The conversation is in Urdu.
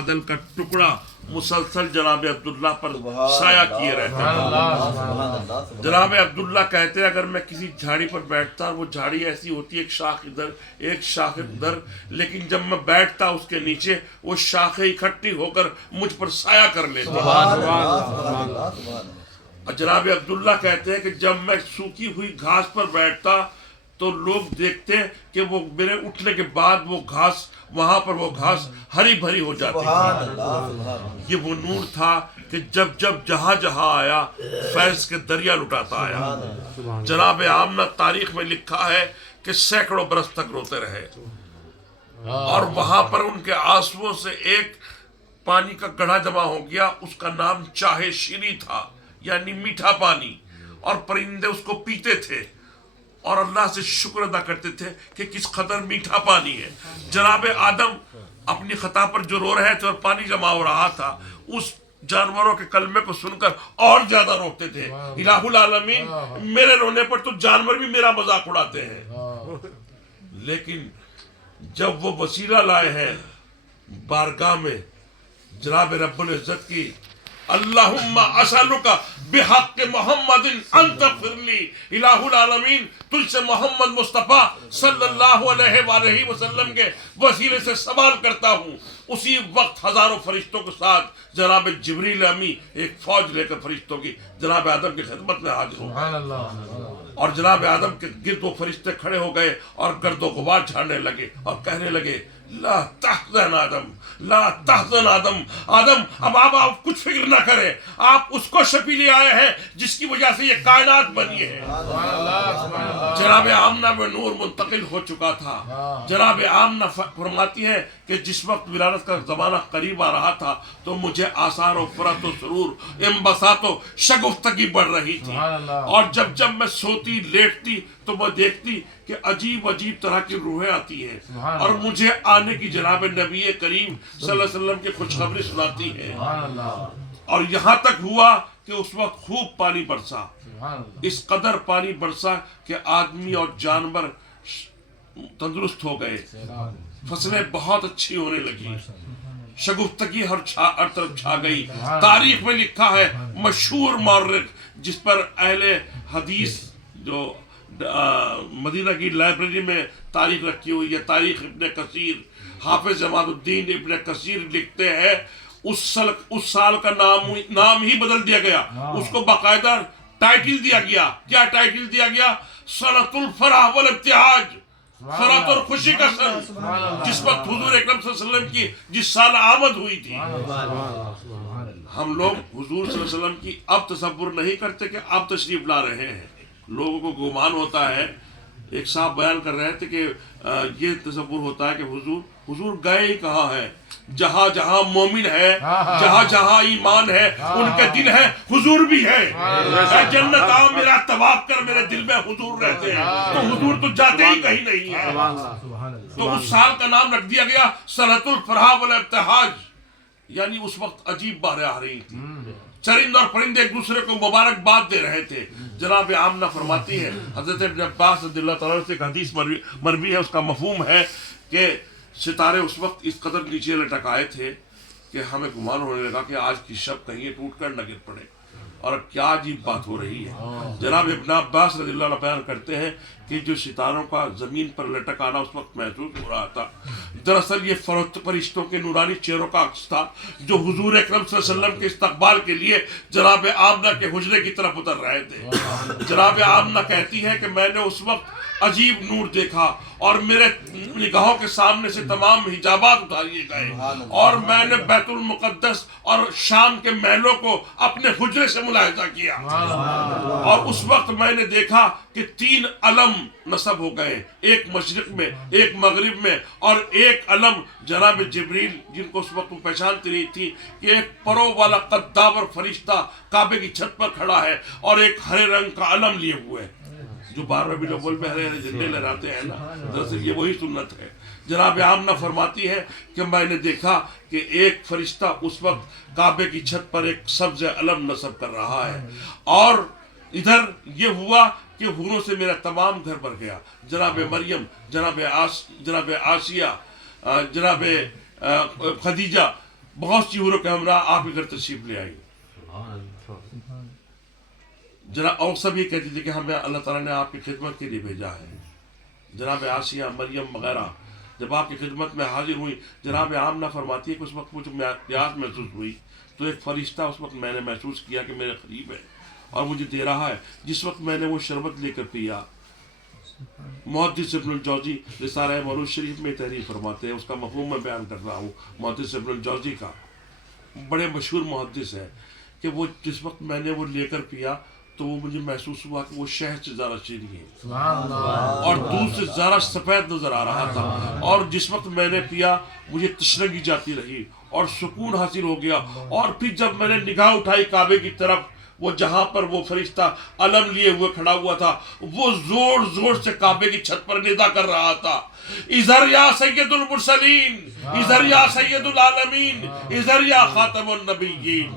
بادل کا ٹکڑا مسلسل جناب عبداللہ پر سایہ کیے رہتے ہیں۔ جناب عبداللہ کہتے ہیں اگر میں کسی جھاڑی پر بیٹھتا، وہ جھاڑی ایسی ہوتی ہے ایک شاخ ادھر ایک شاخ ادھر، لیکن جب میں بیٹھتا اس کے نیچے وہ شاخیں اکٹھی ہو کر مجھ پر سایہ کر لیتی۔ جناب عبداللہ کہتے ہیں کہ جب میں سوکھی ہوئی گھاس پر بیٹھتا تو لوگ دیکھتے کہ وہ میرے اٹھنے کے بعد وہ گھاس وہاں پر وہ گھاس ہری بھری ہو جاتی تھی۔ یہ وہ نور تھا کہ جب جب جہاں جہاں آیا فیض کے دریا لٹاتا آیا۔ جناب آمنہ تاریخ میں لکھا ہے کہ سینکڑوں برس تک روتے رہے، اور وہاں پر ان کے آنسوؤں سے ایک پانی کا گڑھا جمع ہو گیا، اس کا نام چاہے شیری تھا، یعنی میٹھا پانی، اور پرندے اس کو پیتے تھے اور اللہ سے شکر ادا کرتے تھے کہ کس قدر میٹھا پانی ہے۔ جناب آدم اپنی خطا پر جو رو رہے تھے اور پانی جمع ہو رہا تھا، اس جانوروں کے کلمے کو سن کر اور زیادہ روتے تھے۔ الہ العالمین، میرے رونے پر تو جانور بھی میرا مذاق اڑاتے ہیں، لیکن جب وہ وسیلہ لائے ہیں بارگاہ میں جناب رب العزت کی، اللہم اسألک بحق محمد ان تغفر لی، الہ العالمین تجھ سے محمد مصطفیٰ صلی اللہ علیہ وآلہ وسلم کے وسیلے سے سوال کرتا ہوں۔ اسی وقت ہزاروں فرشتوں کے ساتھ جناب جبریل امی ایک فوج لے کر فرشتوں کی جناب آدم کی خدمت میں حاضر ہو، اور جناب آدم کے گرد وہ فرشتے کھڑے ہو گئے اور گرد و غبار جھاڑنے لگے اور کہنے لگے لا تحزن آدم، لا تحزن آدم، آدم اب آپ کچھ فکر نہ کریں، آپ اس کو شفیع لے آئے ہیں جس کی وجہ سے یہ کائنات بنی ہے۔ جناب آمنہ میں نور منتقل ہو چکا تھا۔ جناب آمنہ فرماتی ہے کہ جس وقت ولادت کا زمانہ قریب آ رہا تھا تو مجھے آثار و فرت و سرور انبساط و شگفتگی بڑھ رہی تھی، اور جب جب میں سوتی لیٹتی تو میں دیکھتی کہ عجیب عجیب طرح کی روحیں آتی ہیں اور مجھے آنے کی جناب نبی کریم صلی اللہ علیہ وسلم کی خوشخبری سناتی ہیں، اور یہاں تک ہوا کہ اس وقت خوب پانی برسا، اس قدر پانی برسا کہ آدمی اور جانور تندرست ہو گئے، فصلیں بہت اچھی ہونے لگی، شگفتگی ہر طرف چھا گئی۔ تاریخ میں لکھا ہے مشہور مورخ جس پر اہل حدیث جو مدینہ کی لائبریری میں تاریخ رکھی ہوئی ہے، تاریخ ابن کثیر، حافظ جماعت الدین ابن کثیر لکھتے ہیں اس سال کا نام ہی بدل دیا گیا، اس کو باقاعدہ ٹائٹل دیا گیا۔ کیا ٹائٹل دیا گیا؟ سنۃ الفرح والابتہاج، فرحت اور خوشی کا سن، جس وقت حضور اکرم صلی اللہ علیہ وسلم کی جس سال آمد ہوئی تھی۔ ہم لوگ حضور صلی اللہ علیہ وسلم کی اب تصور نہیں کرتے کہ اب تشریف لا رہے ہیں، لوگوں کو گمان ہوتا ہے۔ ایک صاحب بیان کر رہے تھے کہ یہ تصور ہوتا ہے کہ حضور گئے ہی کہاں ہے، جہاں جہاں مومن ہے، جہاں جہاں ایمان ہے ان کے دل ہے، حضور بھی ہے۔ اے جنت آؤ میرا طواف کر، میرے دل میں حضور رہتے ہیں، تو حضور تو جاتے ہی کہیں نہیں ہے۔ تو اس سال کا نام رکھ دیا گیا سنۃ الفرح والابتہاج، یعنی اس وقت عجیب باریں آ رہی تھی، چرند اور پرندے ایک دوسرے کو مبارکباد دے رہے تھے۔ جناب آمنہ فرماتی ہے، حضرت ابن عباس رضی اللہ تعالیٰ سے ایک حدیث مروی ہے، اس کا مفہوم ہے کہ ستارے اس وقت اس قدر نیچے لٹک آئے تھے کہ ہمیں گمان ہونے لگا کہ آج کی شب کہیں یہ ٹوٹ کر نہ گر پڑے، اور کیا عجیب بات ہو رہی ہے۔ جناب ابن عباس رضی اللہ عنہ بیان کرتے ہیں کہ جو ستاروں کا زمین پر لٹک آنا اس وقت محسوس ہو رہا تھا، دراصل یہ فرشتوں کے نورانی چہروں کا عکس تھا جو حضور اکرم صلی اللہ علیہ وسلم کے استقبال کے لیے جناب آمنہ کے حجرے کی طرف اتر رہے تھے۔ جناب آمنہ کہتی ہے کہ میں نے اس وقت عجیب نور دیکھا اور میرے نگاہوں کے سامنے سے تمام حجابات اتار لیے گئے، اور میں نے بیت المقدس اور شام کے محلوں کو اپنے حجرے سے ملاحظہ کیا، اور اس وقت میں نے دیکھا کہ 3 علم نصب ہو گئے، ایک مشرق میں، ایک مغرب میں، اور ایک علم جناب جبریل جن کو اس وقت وہ پہچانتی نہیں تھی کہ ایک پروں والا قداور فرشتہ کعبے کی چھت پر کھڑا ہے اور ایک ہرے رنگ کا علم لیے ہوئے، جو 12 ربیع الاول میں ہرے ہرے جھنڈے لہراتے ہیں نا، دراصل یہ وہی سنت ہے۔ جناب آمنہ فرماتی ہے کہ میں نے دیکھا کہ ایک فرشتہ اس وقت کعبے کی چھت پر ایک سبز علم نصب کر رہا ہے، اور ادھر یہ ہوا کہ حوروں سے میرا تمام گھر بھر گیا۔ جناب مریم، جناب آسیہ، جناب خدیجہ بہت سی حوروں کے ہمراہ آپ کے گھر تشریف لے آئی. جناب اور سب یہ کہتی تھی کہ ہمیں اللہ تعالیٰ نے آپ کی خدمت کے لیے بھیجا ہے. جناب آسیہ، مریم وغیرہ جب آپ کی خدمت میں حاضر ہوئی، جناب آمنہ فرماتی ہے کہ اس وقت مجھے پیاس محسوس ہوئی تو ایک فرشتہ اس وقت میں نے محسوس کیا کہ میرے قریب ہے اور مجھے دے رہا ہے. جس وقت میں نے وہ شربت لے کر پیا، محدث ابن الجوزی رسالہ مولود شریف میں تحریر فرماتے ہیں، اس کا مفہوم میں بیان کر رہا ہوں. محدث ابن الجوزی کا بڑے مشہور محدث ہے کہ وہ جس وقت میں نے وہ لے کر پیا تو وہ مجھے محسوس ہوا کہ وہ شہد سے زیادہ چینی ہے اور دودھ سے زیادہ سفید نظر آ رہا تھا. اور جس وقت میں نے پیا مجھے تشنگی جاتی رہی اور سکون حاصل ہو گیا. اور پھر جب میں نے نگاہ اٹھائی کعبے کی طرف، وہ جہاں پر وہ فرشتہ علم لیے ہوئے کھڑا ہوا تھا، وہ زور زور سے کعبے کی چھت پر ندا کر رہا تھا، اظہر یا سید المرسلین، اظہر یا سید العالمین، اظہر یا خاتم النبیین.